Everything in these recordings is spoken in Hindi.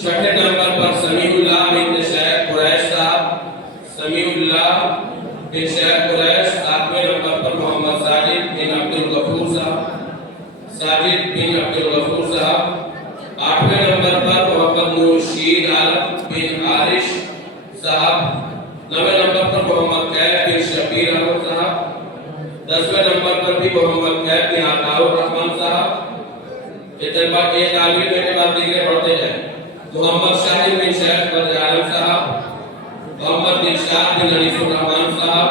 छठे नंबर पर समीउल्लाह बिन शेख कुरैश साहब, समीउल्लाह बिन शेख कुरैश। सातवें नंबर पर मोहम्मद साजिद बिन अब्दुल गफूर साहब, साजिद बिन अब्दुल गफूर साहब। आठवें नंबर पर मोहम्मद मुर्शीद आलम बिन आरिश साहब। नवे नंबर पर मोहम्मद कैफ बिन शबीर अहमद साहब। 10वें नंबर पर भी मोहम्मद कैफ बिन अताउर रहमान साहब। इतने बात एक आलमी के बाद दिखने पड़ते हैं। मोहम्मद शाहिद बिन शेख बद्र आलम साहब, मोहम्मद दिलशाद बिन अनीसुर रहमान साहब,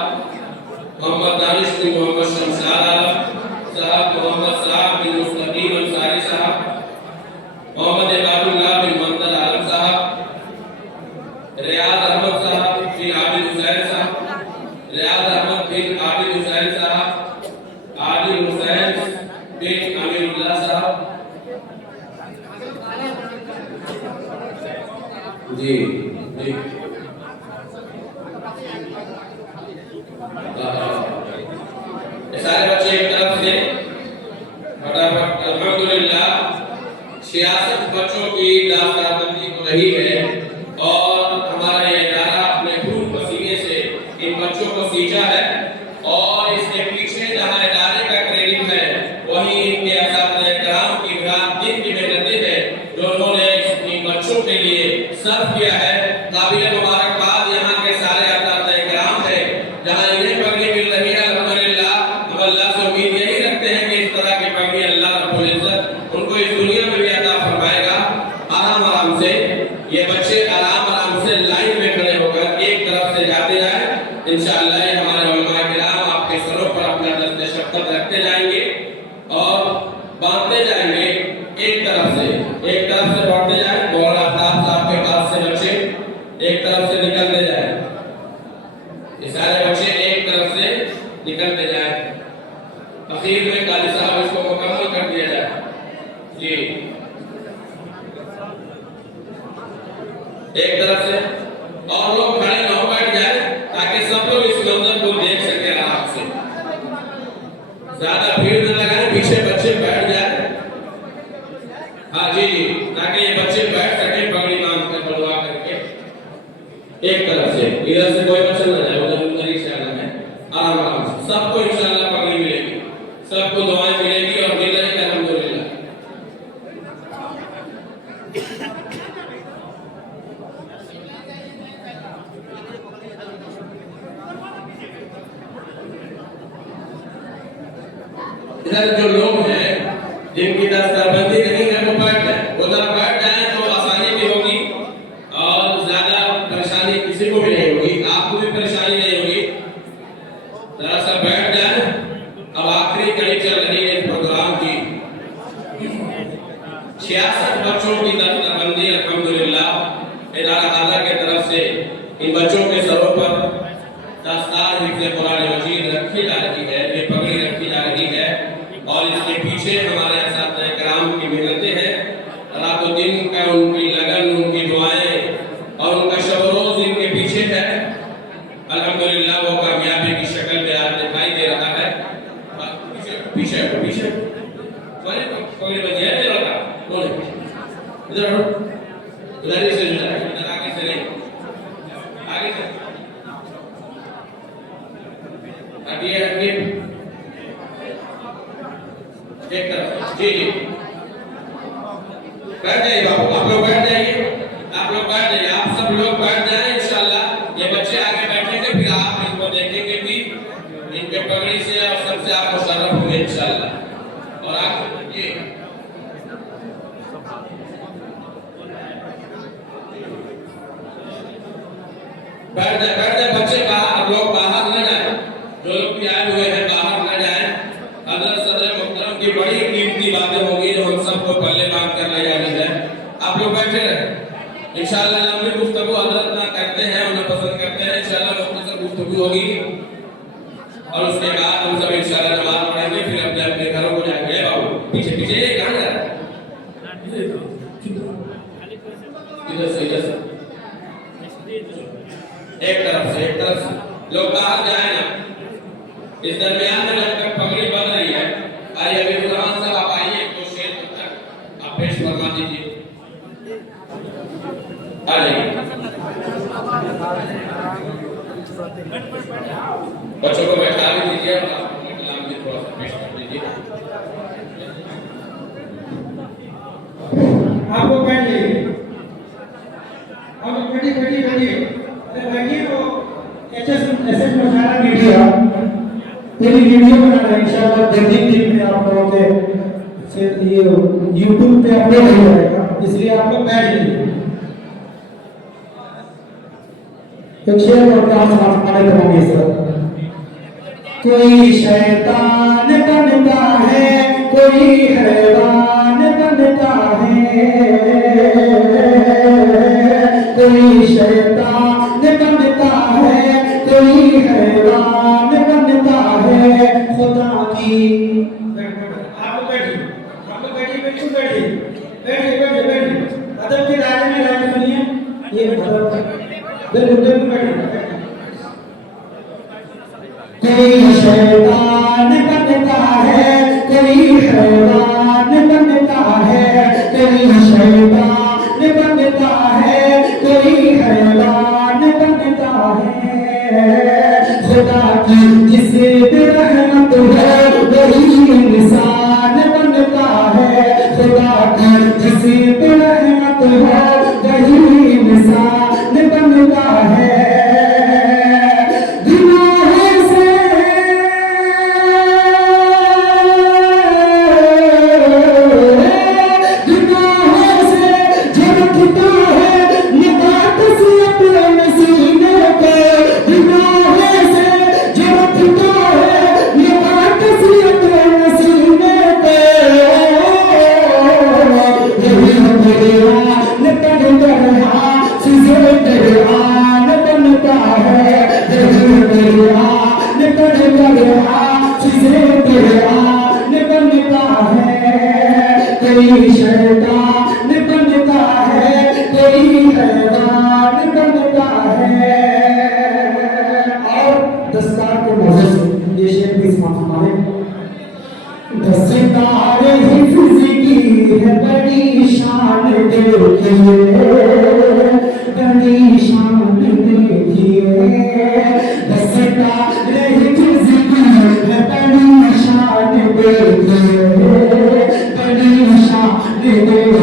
मोहम्मद दानिश बिन मोहम्मद शमशाद आलम साहब, मोहम्मद साहब बिन मुस्तकीम अंसारी साहब, मोहम्मद इबादुल्लाह बिन मंतर आलम साहब, रियाज अहमद साहब बिन आबिद हुसैन साहब, रियाज अहमद बिन आबिद हुसैन साहब, आदिल हुसैन बिन अमीरुल्लाह साहब। जी जी सारे बच्चे एक तरफ से फटाफट। अल्हम्दुलिल्लाह 66 बच्चों की दास्तानबंदी हो रही है और हमारा ये इदारा अपने खून पसीने से इन बच्चों को सींचा है और इसके पीछे जहाँ इदारे का क्रेडिट है वहीं इनके असातिज़े किराम की रात दिन की मेहनतें हैं जो उन्होंने इन बच्चों के लिए सर्व किया है। काबिल मुबारकबाद यहाँ के सारे असातिज़े किराम हैं जहाँ इन्हें पगड़ी मिल रही है। अल्हम्दुलिल्लाह हम अल्लाह से उम्मीद यही रखते हैं कि इस तरह की पगड़ी अल्लाह रब्बुल इज्जत उनको इस दुनिया में भी अता फरमाएगा। आराम आराम से ये बच्चे आराम आराम से लाइन में खड़े होकर एक तरफ से जाते जाएं। इंशाअल्लाह हमारे उलमा किराम आपके सरों पर अपना दस्ते शफ़क़त रखते जाएंगे और बांधते जाएंगे। एक तरफ से बढ़ते जाएं। मौलाना साहब के पास से बच्चे एक तरफ से निकलते जाएं। ये सारे बच्चे एक तरफ से निकलते जाएं। अखीर में काजी साहब इसको मुकम्मल कर दिया जाए। जी एक तरफ से और लोग खड़े न हो बैठ जाए ताकि सब लोग इस मंजर को देख सके आराम से। ज्यादा भीड़ न लगाएं, पीछे बच्चे बैठ जाए। हाँ जी जी ताकि ये बच्चे बैठ सके पगड़ी बांध कर बलवा करके। एक तरफ से इधर से कोई बच्चा न जाए, उधर ही से आना है। आराम आराम से सबको इंशाअल्लाह पगड़ी मिलेगी, सबको दुआएं मिलेगी और मिल रही है अल्हम्दुलिल्लाह। इधर जो लोग हैं जिनकी दस्तबंदी नहीं है वो बैठ जाए, उधर बैठ जाए तो आसानी भी होगी और ज्यादा परेशानी किसी को भी नहीं होगी, आपको भी परेशानी नहीं होगी। जरा सा बैठ जाए। अब आखिरी कड़ी चल रही है प्रोग्राम की। 66 बच्चों की दस्तबंदी अल्हम्दुलिल्लाह इदारा आला के तरफ से इन बच्चों के सरों पर दस्तार हिफ्ज़ कुरान मजीद रखी जा रही है, ये पगड़ी रखी जा रही है और इसके पीछे हमारे असातिज़े किराम की मेहनतें हैं। रातों दिन का उनकी लगन, उनकी दुआएं और उनका शब रोज इनके पीछे है। अल्हम्दुलिल्लाह वो कामयाबी की शक्ल में आज दिखाई दे रहा है। पीछे पीछे पगड़ी बची है मेरा का कौन है? इधर इधर ही से इधर आगे से नहीं, आगे से हटिए हटिए एक तरफ। जी जी बैठ जाइए बाबू, आप लोग बैठ जाइए, आप लोग बैठ जाइए, आप सब लोग बैठ जाए। इंशाअल्लाह ये बच्चे आगे बैठेंगे फिर आप इनको देखेंगे। देखेंगे भी इनके पगड़ी से और सबसे आप मुशर्रफ होंगे इंशाअल्लाह। और आप ये बैठ जाए बच्चे बाहर, आप लोग बाहर न जाए, जो लोग भी आए हुए हैं बाहर न जाए। हजरत सदर मुहतरम की बड़ी कीमती बातें होगी जो हम सबको पल्ले बांध कर ले जानी है। आप लोग बैठे रहे इंशाअल्लाह। लंबी गुफ्तगू हजरत ना करते हैं, उन्हें पसंद करते हैं। इंशाअल्लाह मुख्तसर गुफ्तगू होगी और उसके बाद हम सब इंशाअल्लाह नमाज पढ़ेंगे, फिर अपने अपने घरों को जाएंगे। बाबू पीछे पीछे कहाँ जा रहा है? इधर से एक तरफ से लोग बाहर जाए ना। इस दरमियान में जब तक पगड़ी बन रही है, आइए अभी रहमान साहब आप आइए, तो शेर तक आप पेश फरमा दीजिए। आ जाइए बच्चों को बैठा भी दीजिए और अपने कलाम भी थोड़ा सा पेश कर दीजिए। आपको बैठिए, आप बैठिए अरे बैठिए। तो एसएस मशाला मीडिया तेरी वीडियो बना रहा है इंशाअल्लाह 2-3 दिन में आप लोगों के से ये YouTube पे अपलोड हो जाएगा, इसलिए आप लोग बैठ जाइए। तो शेर और क्या समाप्त करेंगे सर। कोई शैतान बनता है, कोई हैवान बनता है, कोई शैतान बनता है, कोई हैवान बनता है। खुदा की आप बैठिए अदब के दायरे में रहकर सुनिए। ये बिल्कुल बैठिए। कोई शैतान बनता है, कोई हैवान बनता है, कोई शैतान बनता है, कोई हैवान बनता है। खुदा की जिस पे रहमत है वही इंसान बनता है, खुदा की जिस पे रहमत है वही इंसान बनता है। कोई शैतान बनता है, कोई हैवान बनता है। और दस्तार के मौजूद से ये शेर भी समाप्त हमारे। दस्तार हिफ्ज़ की है बड़ी शान देखिए, बड़ी शान देखिए। दस्तार हिफ्ज़ की है बड़ी शान देखिए, बड़ी शान देखिए।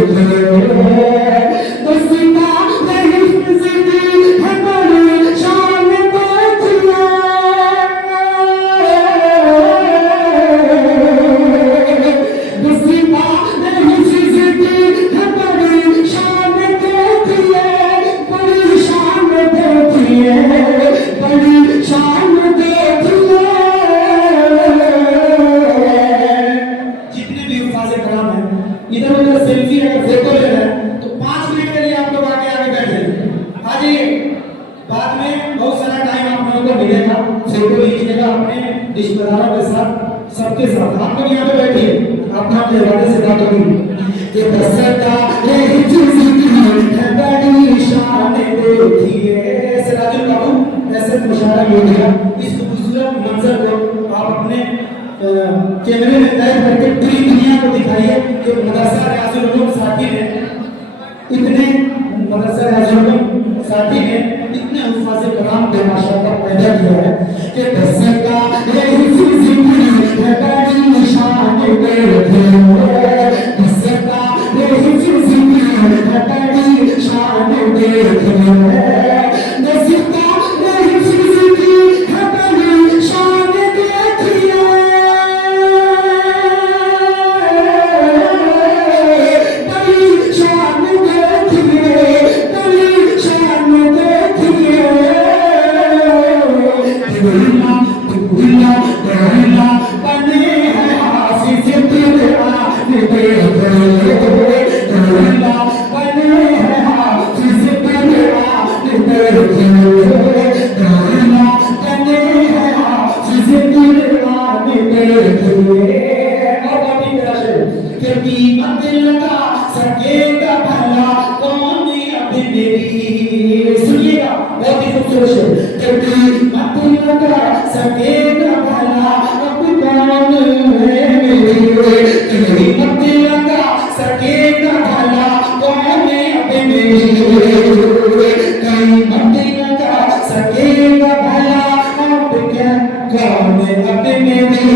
इधर उधर सेल्फी अगर फोटो लेना है तो 5 मिनट के लिए आप लोग आगे आगे बैठ जाइए, आ जाइए। बाद में बहुत सारा टाइम आप लोगों को मिलेगा, फोटो लीजिएगा अपने रिश्तेदारों के साथ, सबके साथ। आप लोग यहाँ पे बैठिए, अपना अपने इरादे से बात होगी कि दस्ता ये चीज़ है बड़ी शान देखिए। ऐसे राजू बाबू ऐसे मुशारा कीजिएगा, इस खूबसूरत मंजर को आप अपने कैमरे में कैद करके पूरी दुनिया को दिखाइए कि मदरसा रियाजुल उलूम साथी ने इतने मदरसा रियाजुल उलूम साथी ने इतने हुफ्फाज़ कलाम को माशाअल्लाह पैदा किया है कि दस्ता ये हिफ्ज़ की है बड़ी शान देखिए। दस्ता ये हिफ्ज़ की है बड़ी शान देखिए। दस्ता ये हिफ्ज़ की है बड़ी बने हैं हाफिज कुरान के बने हैं हाफिज कुरान के बने हैं हाफिज कुरान के कीमत लगा सकेगा भला कौन अब मेरी सुनिएगा बहुत ही खूबसूरत शेर कीमत लगा सकेगा भला अब कौन है मेरी कीमत लगा सकेगा भला कौन अब मेरी कीमत लगा सकेगा भला अब क्या कौन अब मेरी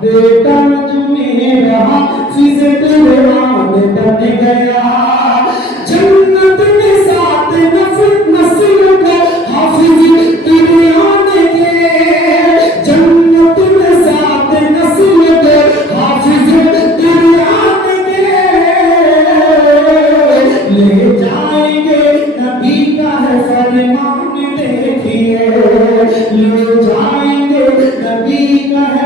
बेटा जो मेरा हाफिज कुरान बन गया जन्नत में सात नस्ल को हाफिज कुरान के जन्नत में सात नस्ल को हाफिज कुरान के ले जाएंगे नबी का है फरमान देखिए ले जाएंगे नबी का है